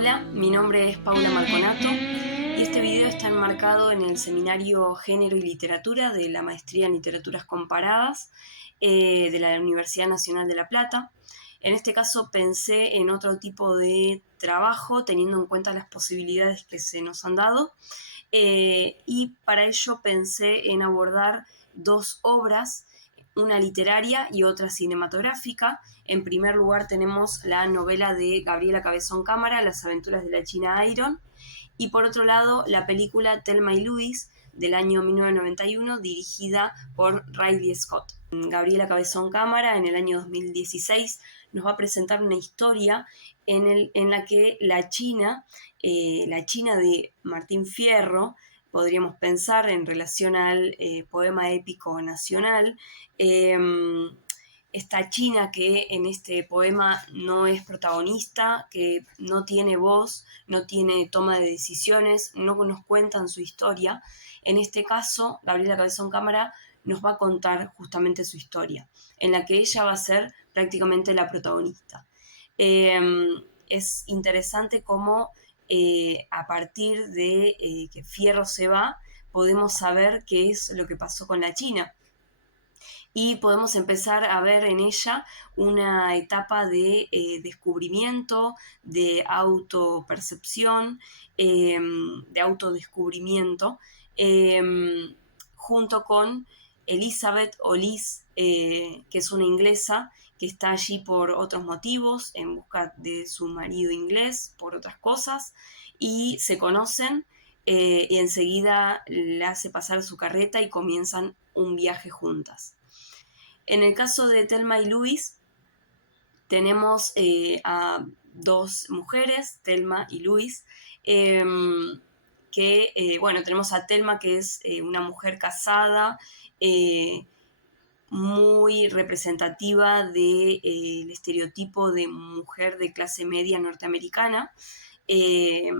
Hola, mi nombre es Paula Marconato y este video está enmarcado en el seminario Género y Literatura de la Maestría en Literaturas Comparadas de la Universidad Nacional de La Plata. En este caso pensé en otro tipo de trabajo teniendo en cuenta las posibilidades que se nos han dado y para ello pensé en abordar dos obras, una literaria y otra cinematográfica. En primer lugar tenemos la novela de Gabriela Cabezón Cámara, Las aventuras de la China Iron, y por otro lado la película Thelma y Louise del año 1991 dirigida por Ridley Scott. Gabriela Cabezón Cámara en el año 2016 nos va a presentar una historia en la que la China de Martín Fierro, podríamos pensar en relación al poema épico nacional, esta China que en este poema no es protagonista, que no tiene voz, no tiene toma de decisiones, no nos cuentan su historia. En este caso, Gabriela Cabezón Cámara nos va a contar justamente su historia, en la que ella va a ser prácticamente la protagonista. Es interesante cómo a partir de que Fierro se va, podemos saber qué es lo que pasó con la China. Y podemos empezar a ver en ella una etapa de descubrimiento, de autopercepción, de autodescubrimiento, junto con Elizabeth o Liz, que es una inglesa que está allí por otros motivos, en busca de su marido inglés, por otras cosas, y se conocen y enseguida le hace pasar su carreta y comienzan un viaje juntas. En el caso de Thelma y Louise, tenemos a dos mujeres, Thelma y Louise, tenemos a Thelma, que es una mujer casada, muy representativa del estereotipo de mujer de clase media norteamericana, que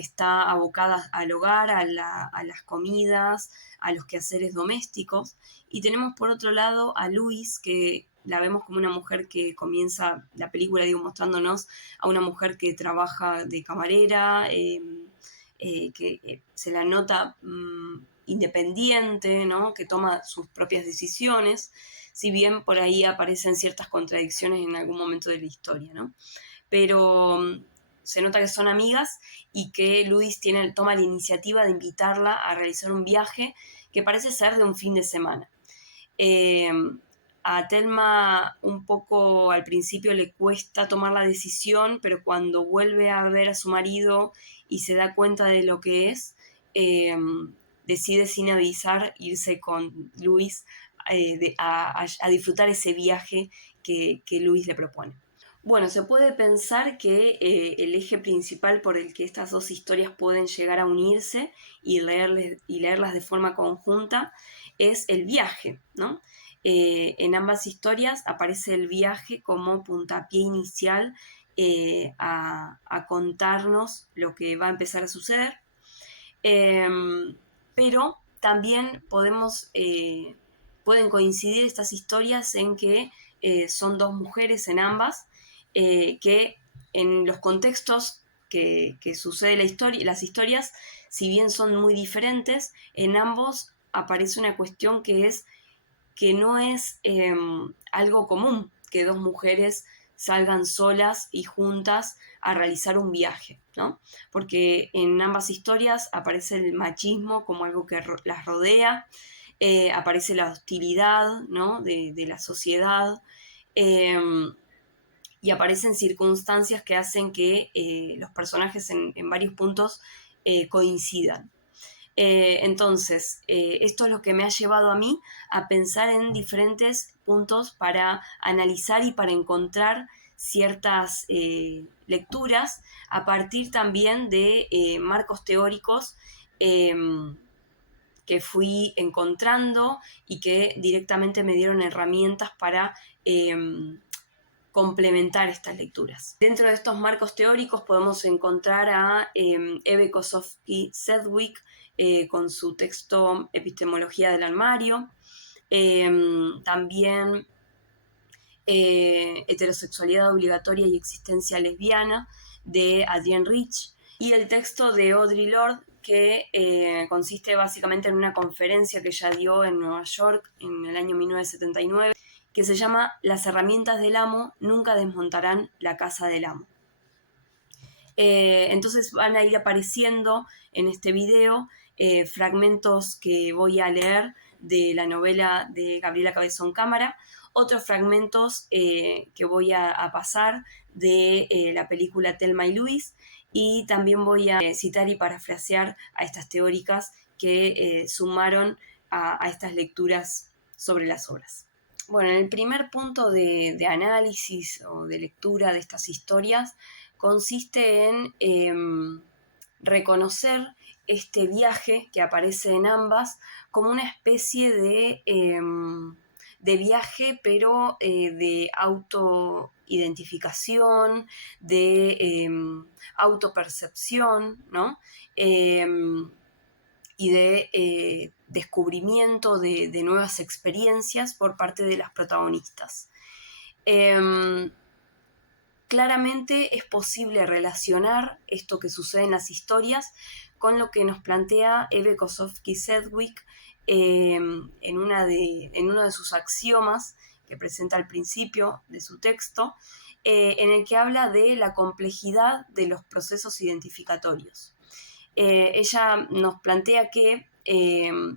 está abocada al hogar, a las comidas, a los quehaceres domésticos. Y tenemos por otro lado a Louise, que la vemos como una mujer que comienza la película, mostrándonos a una mujer que trabaja de camarera, que se la nota independiente, ¿no? Que toma sus propias decisiones, si bien por ahí aparecen ciertas contradicciones en algún momento de la historia, ¿no? Pero se nota que son amigas y que Louise toma la iniciativa de invitarla a realizar un viaje que parece ser de un fin de semana. A Thelma un poco al principio le cuesta tomar la decisión, pero cuando vuelve a ver a su marido y se da cuenta de lo que es, decide sin avisar irse con Louise a disfrutar ese viaje que Louise le propone. Bueno, se puede pensar que el eje principal por el que estas dos historias pueden llegar a unirse y leerlas de forma conjunta es el viaje, ¿no? En ambas historias aparece el viaje como puntapié inicial a contarnos lo que va a empezar a suceder, pero también pueden coincidir estas historias en que son dos mujeres en ambas, que en los contextos que sucede las historias, si bien son muy diferentes, en ambos aparece una cuestión que no es algo común que dos mujeres salgan solas y juntas a realizar un viaje, ¿no? Porque en ambas historias aparece el machismo como algo que las rodea, aparece la hostilidad, ¿no? de la sociedad, y aparecen circunstancias que hacen que los personajes en varios puntos coincidan. Entonces, esto es lo que me ha llevado a mí a pensar en diferentes puntos para analizar y para encontrar ciertas lecturas a partir también de marcos teóricos que fui encontrando y que directamente me dieron herramientas para complementar estas lecturas. Dentro de estos marcos teóricos podemos encontrar a Eve Kosofsky-Sedgwick con su texto Epistemología del armario, también Heterosexualidad obligatoria y existencia lesbiana, de Adrienne Rich, y el texto de Audre Lorde, que consiste básicamente en una conferencia que ella dio en Nueva York en el año 1979, que se llama Las herramientas del amo nunca desmontarán la casa del amo. Entonces van a ir apareciendo en este video fragmentos que voy a leer de la novela de Gabriela Cabezón Cámara, otros fragmentos que voy a pasar de la película Thelma y Louise, y también voy a citar y parafrasear a estas teóricas que sumaron a estas lecturas sobre las obras. Bueno, el primer punto de análisis o de lectura de estas historias consiste en reconocer este viaje que aparece en ambas como una especie de viaje, pero de autoidentificación, de autopercepción, ¿no? Y de descubrimiento de nuevas experiencias por parte de las protagonistas. Claramente es posible relacionar esto que sucede en las historias con lo que nos plantea Eve Kosofsky-Sedgwick en uno de sus axiomas que presenta al principio de su texto, en el que habla de la complejidad de los procesos identificatorios. Ella nos plantea que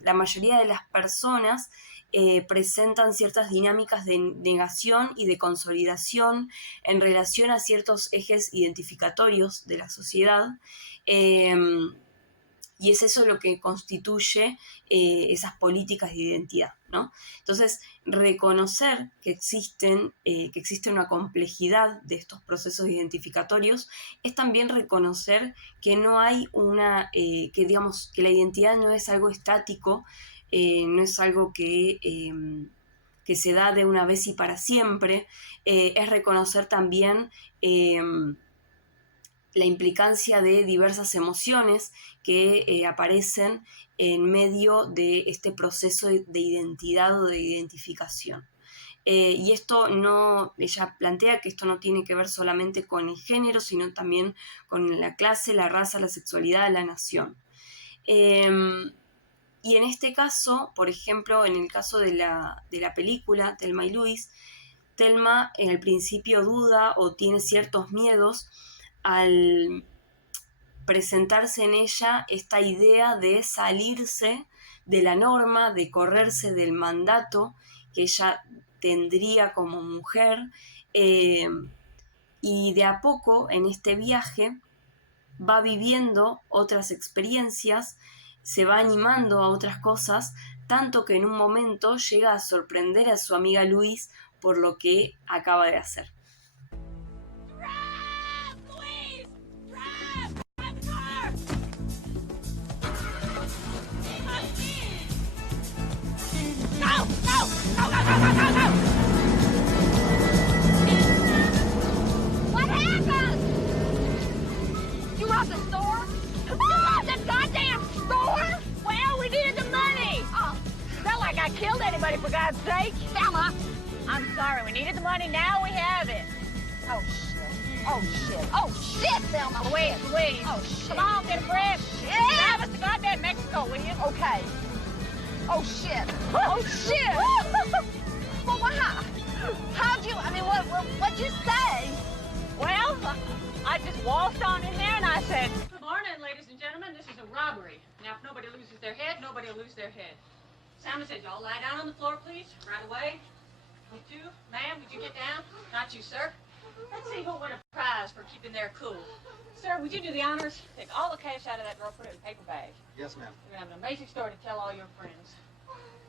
la mayoría de las personas presentan ciertas dinámicas de negación y de consolidación en relación a ciertos ejes identificatorios de la sociedad, y es eso lo que constituye esas políticas de identidad, ¿no? Entonces, reconocer que existe una complejidad de estos procesos identificatorios es también reconocer que no hay que la identidad no es algo estático, no es algo que se da de una vez y para siempre, es reconocer también la implicancia de diversas emociones que aparecen en medio de este proceso de identidad o de identificación. Y ella plantea que esto no tiene que ver solamente con el género, sino también con la clase, la raza, la sexualidad, la nación. Y en este caso, por ejemplo, en el caso de la película Thelma y Louise, Thelma al principio duda o tiene ciertos miedos al presentarse en ella esta idea de salirse de la norma, de correrse del mandato que ella tendría como mujer, y de a poco en este viaje va viviendo otras experiencias, se va animando a otras cosas, tanto que en un momento llega a sorprender a su amiga Louise por lo que acaba de hacer. What happened? You robbed the store? Oh, the goddamn store? Well, we needed the money. Oh, not like I killed anybody, for God's sake. Thelma, I'm sorry. We needed the money. Now we have it. Oh, shit. Oh, shit. Oh, shit, Thelma. Louise, please. Oh, shit. Come on, get a breath. Shit. Drive us to goddamn Mexico, will you? Okay. Oh, shit. Oh, shit. Well, how'd you, what'd you say? Well, I just waltzed on in there and I said, "Good morning, ladies and gentlemen. This is a robbery. Now, if nobody loses their head, nobody will lose their head." Simon said, "Y'all lie down on the floor, please, right away. You too. Ma'am, would you get down? Not you, sir. Let's see who'll win a prize for keeping their cool. Sir, would you do the honors? Take all the cash out of that drawer, put it in a paper bag. Yes, ma'am. You're going to have an amazing story to tell all your friends.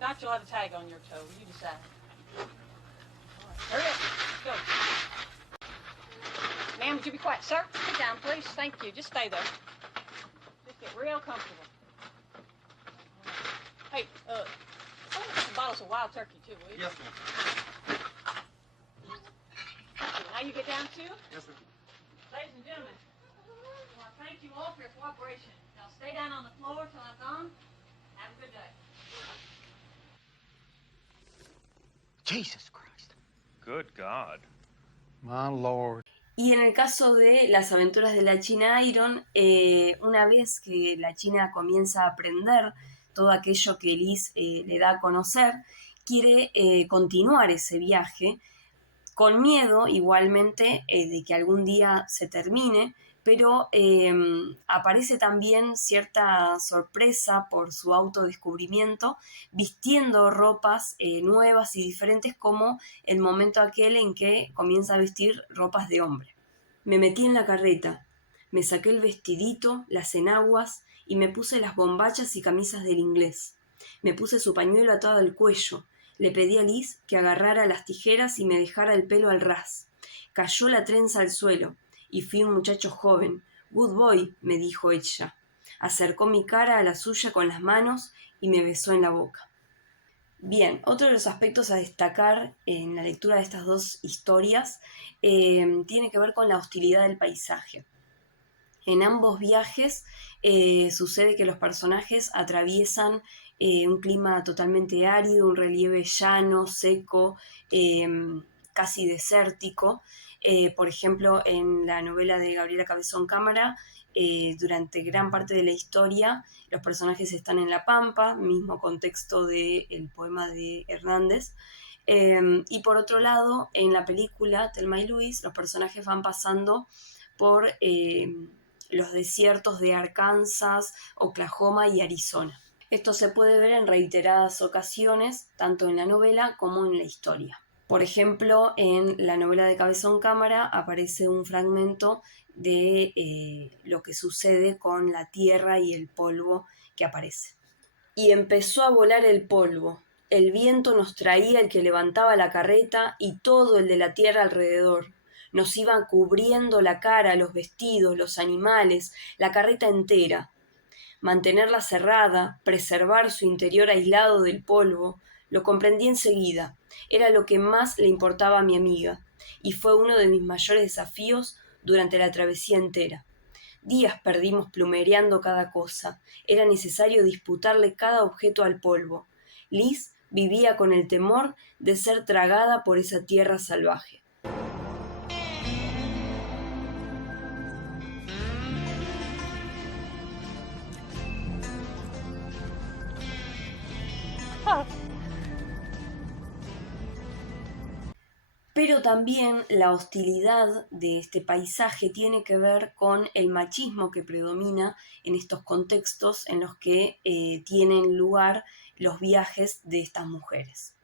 Not you'll have a tag on your toe. You decide. All right, hurry up. Let's go. Ma'am, would you be quiet? Sir, sit down, please. Thank you. Just stay there. Just get real comfortable. Hey, someone get some bottles of wild turkey, too, will you? Yes, ma'am. Now you get down, too? Yes, ma'am. Ladies and gentlemen, I want to thank you all for your cooperation. Now stay down on the floor till I'm gone. Have a good day. Jesus Christ. Good God. My Lord. Y en el caso de las aventuras de la China Iron, una vez que la China comienza a aprender todo aquello que Liz le da a conocer, quiere continuar ese viaje, con miedo igualmente de que algún día se termine, pero aparece también cierta sorpresa por su autodescubrimiento, vistiendo ropas nuevas y diferentes, como el momento aquel en que comienza a vestir ropas de hombre. Me metí en la carreta, me saqué el vestidito, las enaguas y me puse las bombachas y camisas del inglés. Me puse su pañuelo atado al cuello. Le pedí a Liz que agarrara las tijeras y me dejara el pelo al ras. Cayó la trenza al suelo y fui un muchacho joven. Good boy, me dijo ella. Acercó mi cara a la suya con las manos y me besó en la boca. Bien, otro de los aspectos a destacar en la lectura de estas dos historias tiene que ver con la hostilidad del paisaje. En ambos viajes sucede que los personajes atraviesan un clima totalmente árido, un relieve llano, seco, casi desértico. Por ejemplo, en la novela de Gabriela Cabezón Cámara, durante gran parte de la historia, los personajes están en la pampa, mismo contexto del poema de Hernández. Y por otro lado, en la película Thelma y Louise, los personajes van pasando por los desiertos de Arkansas, Oklahoma y Arizona. Esto se puede ver en reiteradas ocasiones, tanto en la novela como en la historia. Por ejemplo, en la novela de Cabezón Cámara aparece un fragmento de lo que sucede con la tierra y el polvo que aparece. Y empezó a volar el polvo. El viento nos traía el que levantaba la carreta y todo el de la tierra alrededor. Nos iban cubriendo la cara, los vestidos, los animales, la carreta entera. Mantenerla cerrada, preservar su interior aislado del polvo, lo comprendí enseguida. Era lo que más le importaba a mi amiga, y fue uno de mis mayores desafíos durante la travesía entera. Días perdimos plumereando cada cosa. Era necesario disputarle cada objeto al polvo. Liz vivía con el temor de ser tragada por esa tierra salvaje. Pero también la hostilidad de este paisaje tiene que ver con el machismo que predomina en estos contextos en los que tienen lugar los viajes de estas mujeres.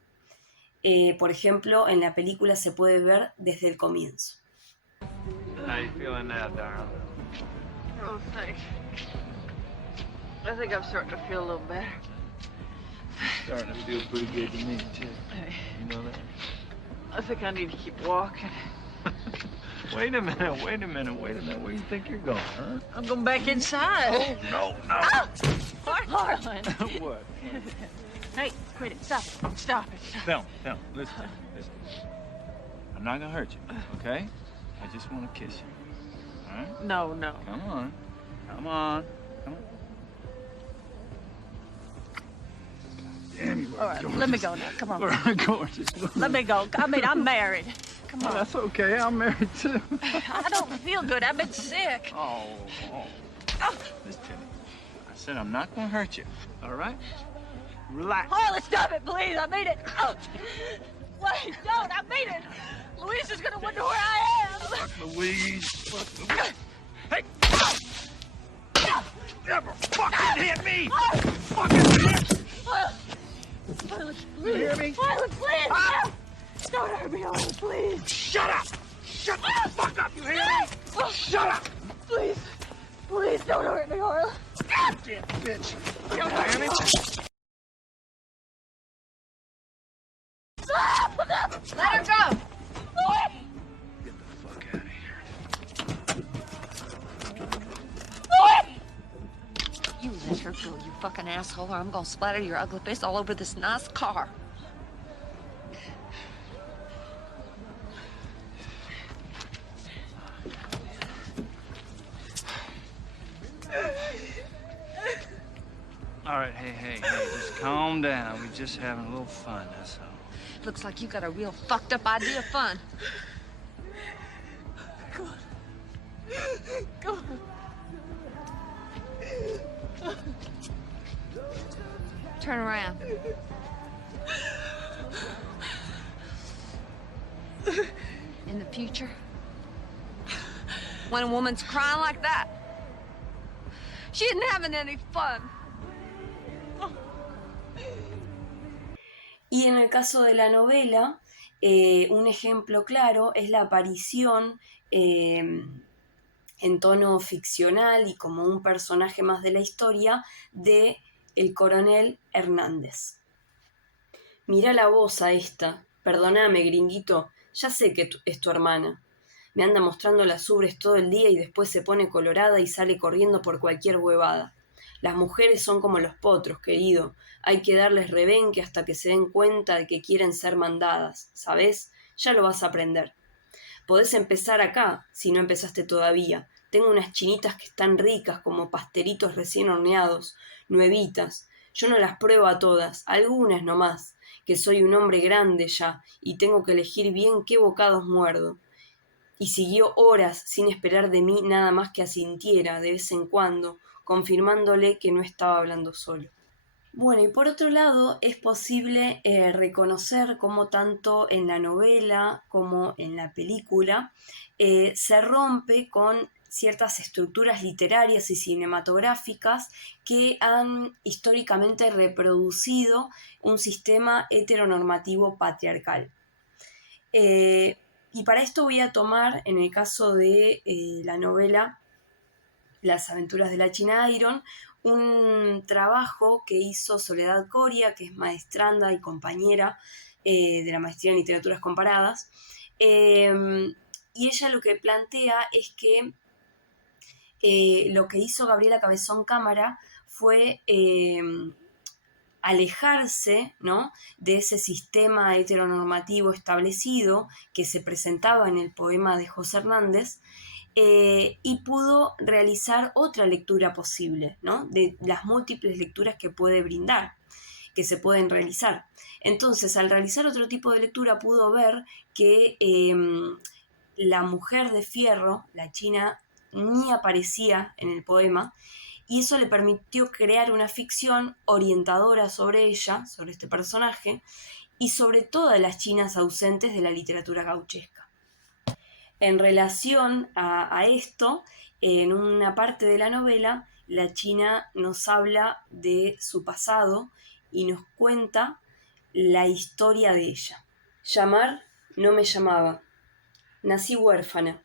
Por ejemplo, en la película se puede ver desde el comienzo. How you feeling now, darling? Oh, thanks. I think I'm starting to feel a little better. Starting to feel pretty good to me, too. Hey, You know that? I think I need to keep walking. Wait a minute. Where do you think you're going, huh? I'm going back inside. No. Harlan. What? Hey, quit it. Stop it. Stop it. Thelma, listen. I'm not gonna hurt you, okay? I just want to kiss you. All right? No. Come on. Damn you. All right, let me go now. Come on. All right, gorgeous. Let me go. I mean, I'm married. Come Oh, on. that's okay. I'm married, too. I don't feel good. I've been sick. Oh. Listen to me. I said I'm not gonna hurt you, all right? Relax. Harlan, stop it, please. I mean it. Oh. Wait, don't. I mean it. Louise is going to wonder where I am. Louise. Hey! Never fucking hit me! Fucking hit! Harlan, You hear me? Harlan, please. Ah! Don't hurt me, Harlan, please. Shut up! Shut the fuck up, you hear me? Shut up! Please. Please don't hurt me, Harlan. Goddamn bitch! You hear me? Let her go. Get the fuck out of here. You let her go, you fucking asshole, or I'm gonna splatter your ugly face all over this nice car. All right, hey, just calm down. We're just having a little fun, that's all. Looks like you got a real fucked up idea of fun. Come on. Turn around. In the future, when a woman's crying like that, she isn't having any fun. Y en el caso de la novela, un ejemplo claro es la aparición en tono ficcional y como un personaje más de la historia de el coronel Hernández. Mirá la voz a esta. Perdóname, gringuito, ya sé que es tu hermana. Me anda mostrando las ubres todo el día y después se pone colorada y sale corriendo por cualquier huevada. Las mujeres son como los potros, querido. Hay que darles rebenque hasta que se den cuenta de que quieren ser mandadas, ¿sabes? Ya lo vas a aprender. Podés empezar acá, si no empezaste todavía. Tengo unas chinitas que están ricas como pastelitos recién horneados, nuevitas. Yo no las pruebo a todas, algunas nomás, que soy un hombre grande ya y tengo que elegir bien qué bocados muerdo. Y siguió horas sin esperar de mí nada más que asintiera de vez en cuando, confirmándole que no estaba hablando solo. Bueno, y por otro lado, es posible reconocer cómo tanto en la novela como en la película se rompe con ciertas estructuras literarias y cinematográficas que han históricamente reproducido un sistema heteronormativo patriarcal. Y para esto voy a tomar, en el caso de la novela Las aventuras de la China Iron, un trabajo que hizo Soledad Coria, que es maestranda y compañera de la maestría en literaturas comparadas, y ella lo que plantea es que lo que hizo Gabriela Cabezón Cámara fue alejarse, ¿no?, de ese sistema heteronormativo establecido que se presentaba en el poema de José Hernández, y pudo realizar otra lectura posible, ¿no?, de las múltiples lecturas que puede brindar, que se pueden realizar. Entonces, al realizar otro tipo de lectura, pudo ver que la mujer de fierro, la China, ni aparecía en el poema, y eso le permitió crear una ficción orientadora sobre ella, sobre este personaje, y sobre todas las chinas ausentes de la literatura gauchesca. En relación a esto, en una parte de la novela, la China nos habla de su pasado y nos cuenta la historia de ella. Llamar no me llamaba. Nací huérfana.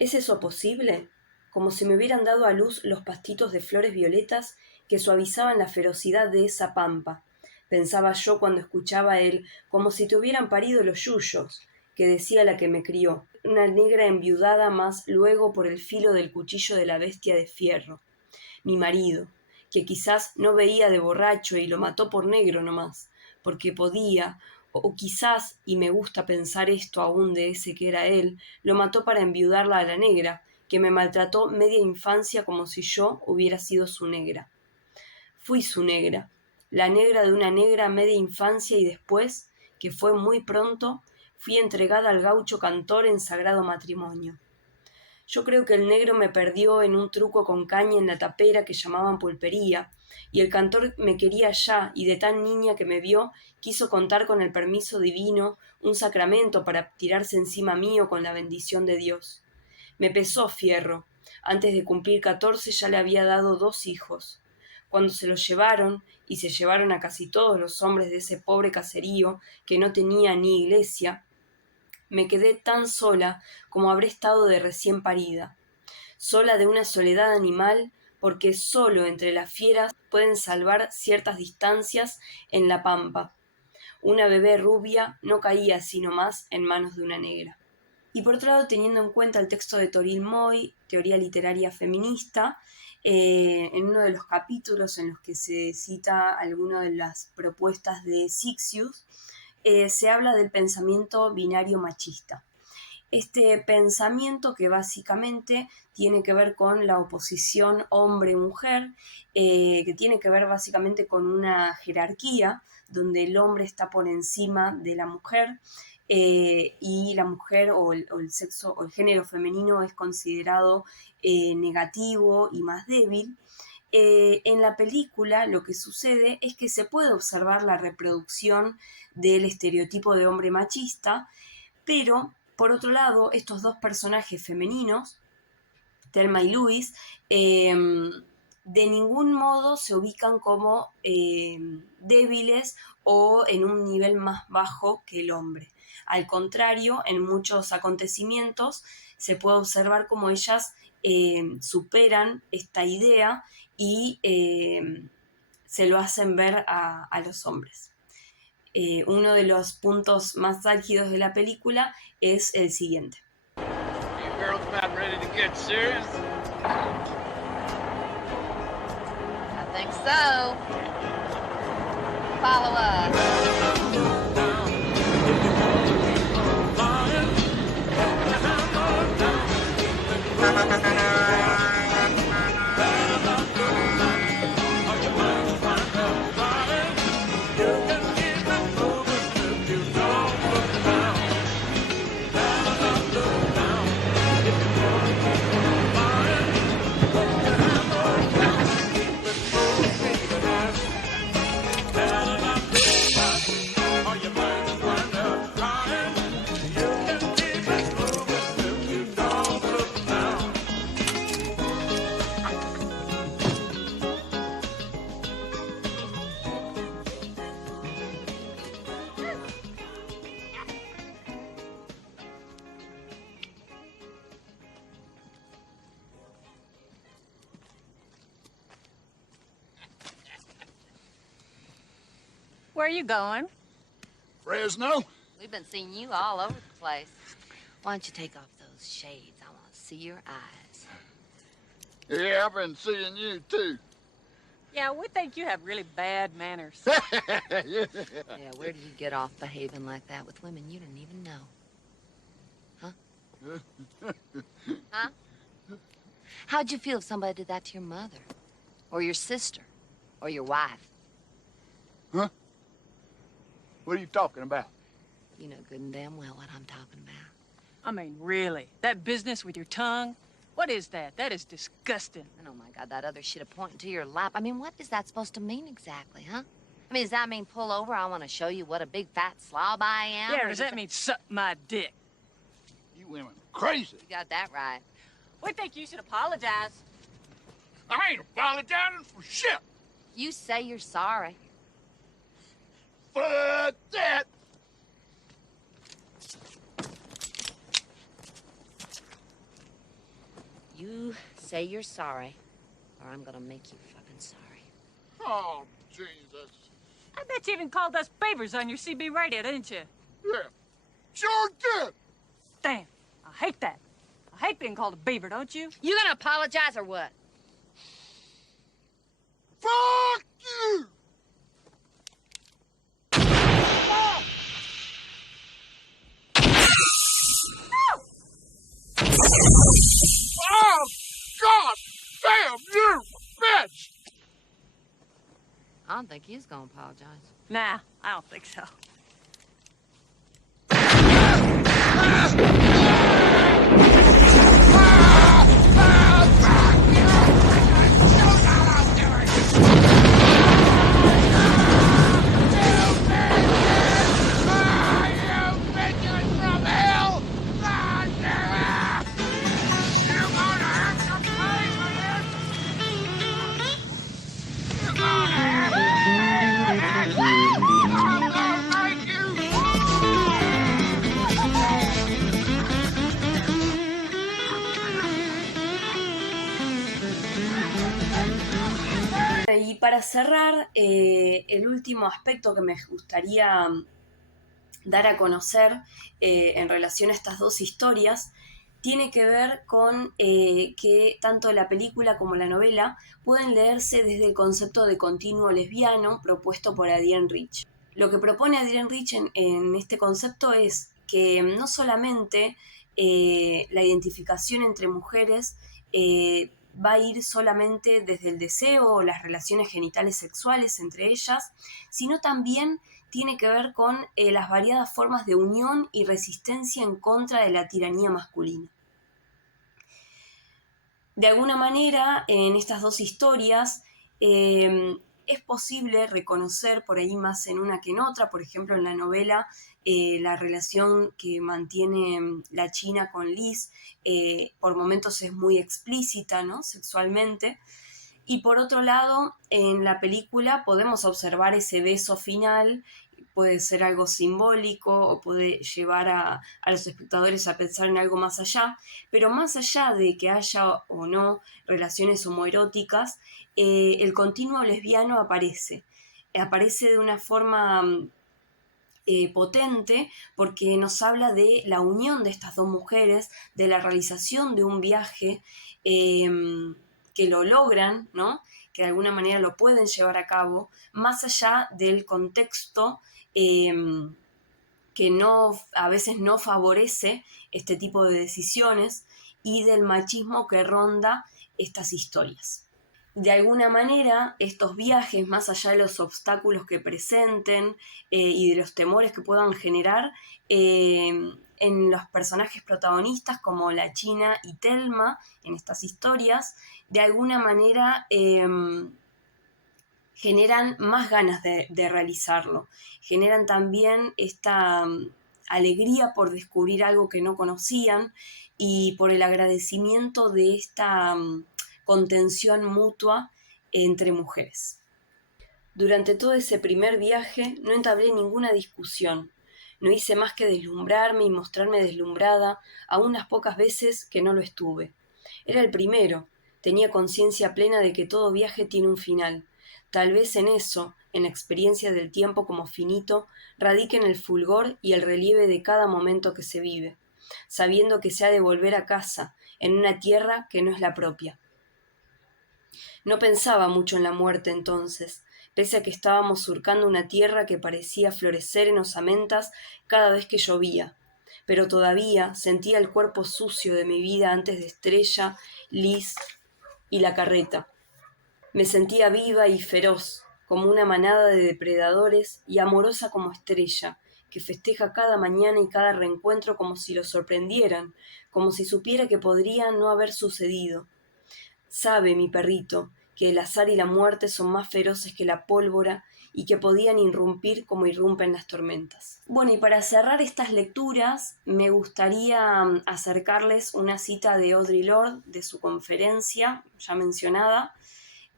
¿Es eso posible? Como si me hubieran dado a luz los pastitos de flores violetas que suavizaban la ferocidad de esa pampa. Pensaba yo cuando escuchaba él, como si te hubieran parido los yuyos, que decía la que me crió, una negra enviudada más luego por el filo del cuchillo de la bestia de fierro. Mi marido, que quizás no veía de borracho y lo mató por negro nomás, porque podía, o quizás, y me gusta pensar esto aún de ese que era él, lo mató para enviudarla a la negra, que me maltrató media infancia como si yo hubiera sido su negra. Fui su negra, la negra de una negra media infancia y después, que fue muy pronto, fui entregada al gaucho cantor en sagrado matrimonio. Yo creo que el negro me perdió en un truco con caña en la tapera que llamaban pulpería, y el cantor me quería ya, y de tan niña que me vio, quiso contar con el permiso divino, un sacramento para tirarse encima mío con la bendición de Dios. Me pesó fierro. Antes de cumplir 14 ya le había dado 2 hijos. Cuando se los llevaron, y se llevaron a casi todos los hombres de ese pobre caserío que no tenía ni iglesia, me quedé tan sola como habré estado de recién parida. Sola de una soledad animal, porque solo entre las fieras pueden salvar ciertas distancias en la pampa. Una bebé rubia no caía sino más en manos de una negra. Y por otro lado, teniendo en cuenta el texto de Toril Moy, Teoría Literaria Feminista, en uno de los capítulos en los que se cita alguna de las propuestas de Sixius, se habla del pensamiento binario machista. Este pensamiento que básicamente tiene que ver con la oposición hombre-mujer, que tiene que ver básicamente con una jerarquía donde el hombre está por encima de la mujer, y la mujer o el sexo o el género femenino es considerado negativo y más débil. En la película lo que sucede es que se puede observar la reproducción del estereotipo de hombre machista, pero por otro lado estos dos personajes femeninos, Thelma y Louise, de ningún modo se ubican como débiles o en un nivel más bajo que el hombre. Al contrario, en muchos acontecimientos se puede observar cómo ellas superan esta idea y se lo hacen ver a los hombres. Uno de los puntos más álgidos de la película es el siguiente. You girls about ready to get serious? I think so. Follow us. Where are you going? Fresno? We've been seeing you all over the place. Why don't you take off those shades? I want to see your eyes. Yeah, I've been seeing you too. Yeah, we think you have really bad manners. Yeah. Yeah, where do you get off behaving like that with women you don't even know? Huh? Huh? How'd you feel if somebody did that to your mother? Or your sister? Or your wife? Huh? What are you talking about? You know good and damn well what I'm talking about. I mean, really? That business with your tongue? What is that? That is disgusting. And oh my God, that other shit pointing to your lap. I mean, what is that supposed to mean exactly, huh? I mean, does that mean pull over? I want to show you what a big fat slob I am? Yeah, Or does that mean suck my dick? You women crazy. You got that right. We think you should apologize. I ain't apologizing for shit. You say you're sorry. Fuck that. You say you're sorry, or I'm gonna make you fucking sorry. Oh, Jesus. I bet you even called us beavers on your CB radio, didn't you? Yeah. Sure did. Damn, I hate that. I hate being called a beaver, don't you? You gonna apologize or what? Fuck you. Oh, God damn you, bitch! I don't think he's gonna apologize. Nah, I don't think so. Y para cerrar, el último aspecto que me gustaría dar a conocer en relación a estas dos historias tiene que ver con que tanto la película como la novela pueden leerse desde el concepto de continuo lesbiano propuesto por Adrienne Rich. Lo que propone Adrienne Rich en este concepto es que no solamente la identificación entre mujeres va a ir solamente desde el deseo o las relaciones genitales sexuales entre ellas, sino también tiene que ver con las variadas formas de unión y resistencia en contra de la tiranía masculina. De alguna manera, en estas dos historias, es posible reconocer por ahí más en una que en otra. Por ejemplo, en la novela, la relación que mantiene la China con Liz, por momentos es muy explícita, ¿no?, sexualmente. Y por otro lado, en la película podemos observar ese beso final. Puede ser algo simbólico o puede llevar a los espectadores a pensar en algo más allá, pero más allá de que haya o no relaciones homoeróticas, el continuo lesbiano aparece de una forma potente, porque nos habla de la unión de estas dos mujeres, de la realización de un viaje que lo logran, ¿no?, que de alguna manera lo pueden llevar a cabo, más allá del contexto que a veces no favorece este tipo de decisiones y del machismo que ronda estas historias. De alguna manera, estos viajes, más allá de los obstáculos que presenten y de los temores que puedan generar, en los personajes protagonistas como la China y Thelma en estas historias, de alguna manera generan más ganas de realizarlo, generan también esta alegría por descubrir algo que no conocían y por el agradecimiento de esta contención mutua entre mujeres. Durante todo ese primer viaje no entablé ninguna discusión, no hice más que deslumbrarme y mostrarme deslumbrada a unas pocas veces que no lo estuve. Era el primero, tenía conciencia plena de que todo viaje tiene un final. Tal vez en eso, en la experiencia del tiempo como finito, radiquen el fulgor y el relieve de cada momento que se vive, sabiendo que se ha de volver a casa, en una tierra que no es la propia. No pensaba mucho en la muerte entonces, pese a que estábamos surcando una tierra que parecía florecer en osamentas cada vez que llovía, pero todavía sentía el cuerpo sucio de mi vida antes de Estrella, Liz y la carreta. Me sentía viva y feroz, como una manada de depredadores, y amorosa como Estrella, que festeja cada mañana y cada reencuentro como si lo sorprendieran, como si supiera que podría no haber sucedido. Sabe, mi perrito, que el azar y la muerte son más feroces que la pólvora y que podían irrumpir como irrumpen las tormentas. Bueno, y para cerrar estas lecturas, me gustaría acercarles una cita de Audre Lorde, de su conferencia ya mencionada,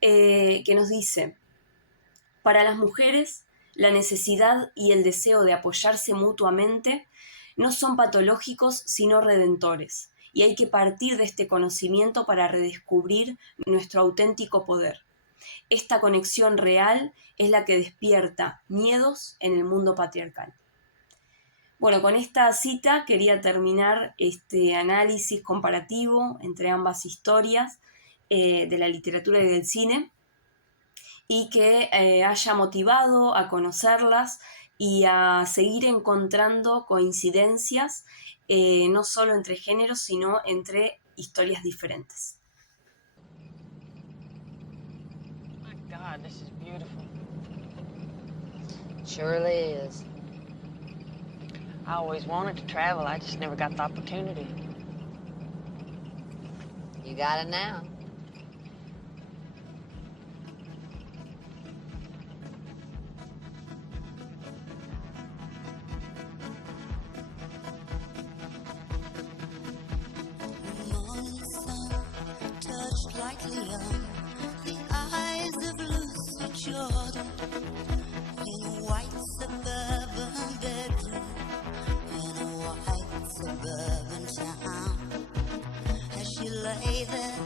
que nos dice: para las mujeres, la necesidad y el deseo de apoyarse mutuamente no son patológicos sino redentores, y hay que partir de este conocimiento para redescubrir nuestro auténtico poder. Esta conexión real es la que despierta miedos en el mundo patriarcal. Bueno, con esta cita quería terminar este análisis comparativo entre ambas historias de la literatura y del cine, y que haya motivado a conocerlas y a seguir encontrando coincidencias, no solo entre géneros, sino entre historias diferentes. My God, this is beautiful. Surely is. I always wanted to travel, I just never got the opportunity. You got it now. Like Leon, the eyes of Lucy Jordan, in a white suburban bedroom, in a white suburban town. As she lay there,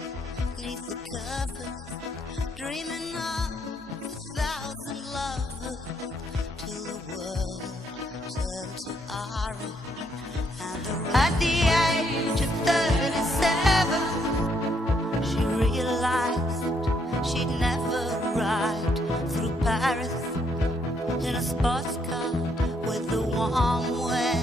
beneath the covers, dreaming of 1,000 lovers, till the world turned to orange. And at the age of 37, realized she'd never ride through Paris in a sports car with the warm weather.